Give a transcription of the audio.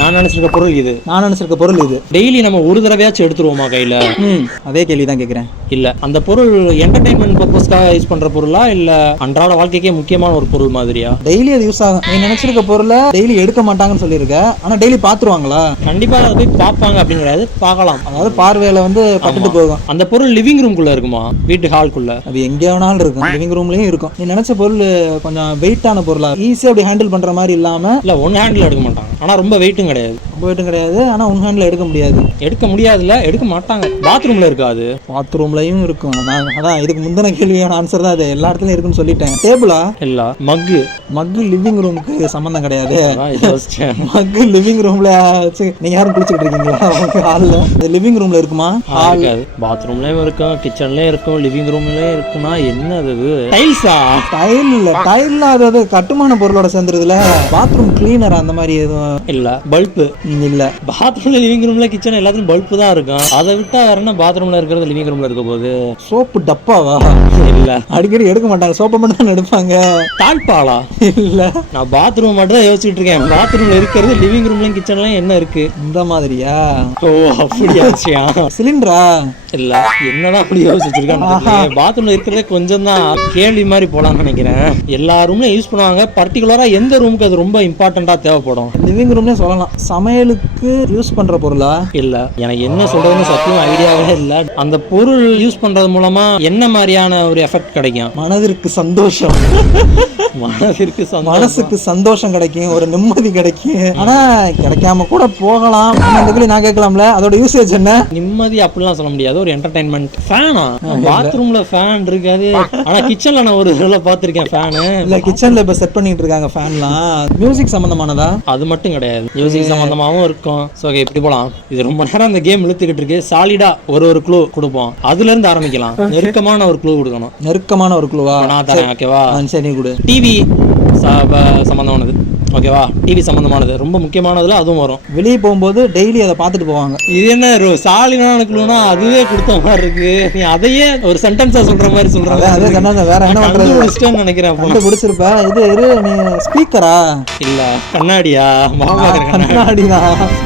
நான் நினைச்சிருக்க பொருள் இது. நான் நினைச்சிருக்க பொருள் இது. டெய்லி நம்ம ஒரு தடவையாச்சும் எடுத்துருவோமா கையில? அதே கேள்வி தான் கேட்குறேன். இல்ல அந்த பொருள் என்டர்டைன்மெண்ட் பர்பஸ்க்காக யூஸ் பண்ற பொருளா இல்ல அன்றாட வாழ்க்கைக்கே முக்கியமான ஒரு பொருள் மாதிரியா? டெய்லி அது யூஸ் ஆகும். நீ நினைச்சிருக்க பொருளை டெய்லி எடுக்க மாட்டாங்கன்னு சொல்லியிருக்க, ஆனா டெய்லி பாத்துருவாங்களா? கண்டிப்பா அதை போய் பார்ப்பாங்க அப்படின்னு கிடையாது, பார்க்கலாம். அதாவது பார்வையில வந்து பட்டுட்டு போகும். அந்த பொருள் லிவிங் ரூம்குள்ள இருக்குமா, வீட்டு ஹால்குள்ள? அது எங்கே வேணாலும் இருக்கும், லிவிங் ரூம்லயும் இருக்கும். நீ நினைச்ச பொருள் கொஞ்சம் வெயிட்டான பொருளா, ஈஸியா அப்படி ஹேண்டில் பண்ற மாதிரி இல்லாம. இல்ல ஒன் ஹேண்ட்ல எடுக்க மாட்டாங்க, ஆனா ரொம்ப வெயிட்டும் கிடையாது. ரொம்ப வெயிட்டும் கிடையாது, ஆனா ஒன் ஹேண்ட்ல எடுக்க முடியாது. எடுக்க முடியாதுல்ல, எடுக்க மாட்டாங்க. பாத்ரூம்ல இருக்காது? பாத்ரூம்லயும் இருக்கும். அதான் இதுக்கு முந்தின கேள்வியான ஆன்சர் தான் அது. எல்லா இடத்துலயும் இருக்குன்னு சொல்லிட்டேன். டேபிளா? இல்ல மக்கு. மக்கு லிவிங் ரூமுக்கு சம்பந்தம் கிடையாது. மக்கு லிவிங் ரூம்ல வச்சு நீங்க யாரும் குளிச்சுட்டு இருக்கீங்களா உங்க ஹால்ல? லிவிங் ரூம்ல இருக்குமா? ஹால் பாத்ரூம்லயும் இருக்கும், கிச்சன்லயும் இருக்கும், லிவிங் ரூம்லயும் இருக்குன்னா என்ன அது? டைல்ஸா? டைல் இல்ல, டைல் அது கட்டுமான பொருளோட சேர்ந்துருதுல. பாத்ரூம் கிளீனர் அந்த மாதிரி எதுவும் இல்ல. பல்பு? இல்ல. பாத்ரூம்ல, லிவிங் ரூம்ல, கிச்சன் எல்லாத்துலயும் பல்பு தான் இருக்கும். அதை விட்டா வேற என்ன பாத்ரூம்ல இருக்கிறது லிவிங் ரூம்ல இருக்க போகுது? சோப்பு டப்பாவா? இல்ல, அடிக்கடி எடுக்க மாட்டாங்க, சோப்பை மட்டும் தான் எடுப்பாங்க. தாழ்பாலா? இல்ல, நான் பாத்ரூம் மட்டும் தான் யோசிச்சுட்டு இருக்கேன். பாத்ரூம்ல இருக்கிறது லிவிங் ரூம்லயும் கிச்சன்லயும் என்ன இருக்கு? இந்த மாதிரியா? ஓ அப்படியா விஷயம். சிலிண்டரா? இல்ல, என்னதான் அப்படி யோசிச்சிருக்காங்க. பாத்ரூம்ல இருக்கிறதே கொஞ்சம் தான் கேள்வி மாதிரி போலாம்னு நினைக்கிறேன். எல்லா ரூம்லயும் யூஸ் பண்ணுவாங்க. பர்டிகுலரா எந்த ரூமுக்கு அது ரொம்ப இம்பார்ட்டண்டா தேவைப்படும்? லிவிங் ரூம்னே சொல்லலாம். சமையலுக்கு யூஸ் பண்ற பொருளா? இல்ல, எனக்கு என்ன சொல்றதுன்னு சத்தியம் ஐடியாவே இல்ல. அந்த பொருள் யூஸ் பண்றது மூலமா என்ன மாதிரியான ஒரு எஃபெக்ட் கிடைக்கும்? மனதிற்கு சந்தோஷம். மனசுக்கு சந்தோஷம் கிடைக்கும், ஒரு நிம்மதி கிடைக்கும். ஆனா கிடைக்காம கூட போகலாம். நான் கேட்கலாம்ல, அதோட யூசேஜ் என்ன? நிம்மதி அப்படிலாம் சொல்ல முடியாது, ஒரு என்டர்டைன்மெண்ட். ஃபேனா? பாத்ரூம்ல ஃபேன் இருக்காது, ஆனா கிச்சன்ல நான் ஒரு தடவை பார்த்திருக்கேன் ஃபேனு. இல்ல, கிச்சன்ல இப்ப செட் பண்ணிட்டு இருக்காங்க ஃபேன்லாம். மியூசிக் சம்பந்தமானதா? அது மட்டும் கிடையாது, மியூசிக் சம்பந்தமாவும் இருக்கும். சோ எப்படி போலாம்? இது ரொம்ப நேரம் அந்த கேம் இழுத்துக்கிட்டு இருக்கு. சாலிடா ஒரு க்ளூ கொடுப்போம், அதுல இருந்து ஆரம்பிக்கலாம். நெருக்கமான ஒரு க்ளூ கொடுக்கணும். நெருக்கமான ஒரு க்ளூவா? நான் தரேன், ஓகேவா? சரி கொடு. டிவி சம்பந்தமானது, ஓகேவா? டிவி சம்பந்தமானது, ரொம்ப முக்கியமானதுல அதுவும் வரும். வெளியே போகும்போது டெய்லி அதை பார்த்துட்டு போவாங்க. இது என்ன சாலிடான க்ளூனா அதுவே கொடுத்த மாதிரி இருக்கு. நீ அதையே ஒரு சென்டென்ஸா சொல்ற மாதிரி சொல்ற. அதே சென்டென்ஸ் வேற என்ன பண்றது நினைக்கிறேன். பிடிச்சிருப்ப. இது நீ ஸ்பீக்கரா? இல்ல, கண்ணாடியா? கண்ணாடியா?